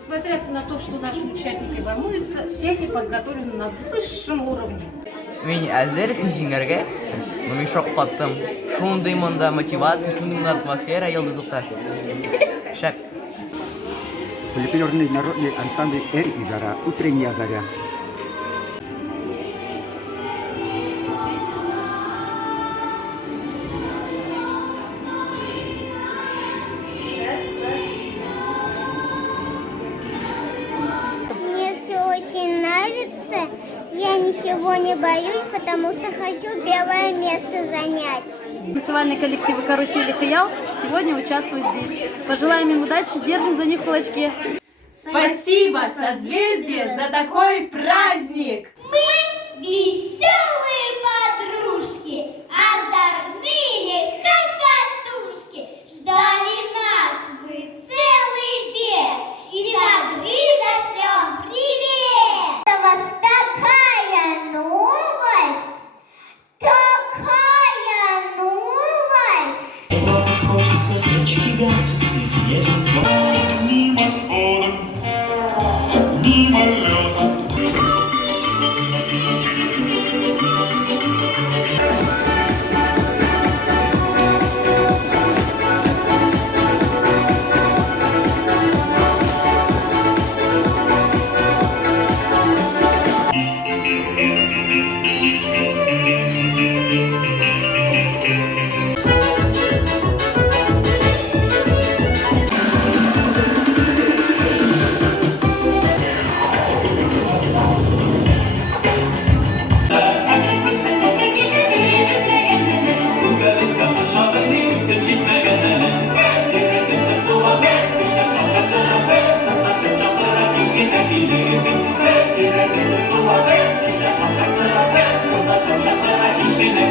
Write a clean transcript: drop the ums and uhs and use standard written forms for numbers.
Несмотря на то, что наши участники волнуются, все они подготовлены на высшем уровне. Мен әзер жиңәргә, мен шок каттым. Шундый монда мотивация, шундый монда атмосфера йылдызлыкта. Шәп. Фольклорный народный ансамбль «Эр и жара», «Утренняя заря». Мне все очень нравится. Я ничего не боюсь, потому что хочу первое место занять. Танцевальные коллективы «Карусель» и «Хаял» сегодня участвуют здесь. Пожелаем им удачи, держим за них кулачки. Спасибо, созвездие, за такой праздник! Мы веселые подружки, озорные хохотушки. Ждали нас вы целый век, и с игры зашлем привет! У вас такая новость, такая новость! Хочется свечки гасить и съедем мимоходом, мимолетом. Şapşaklara kışkırtma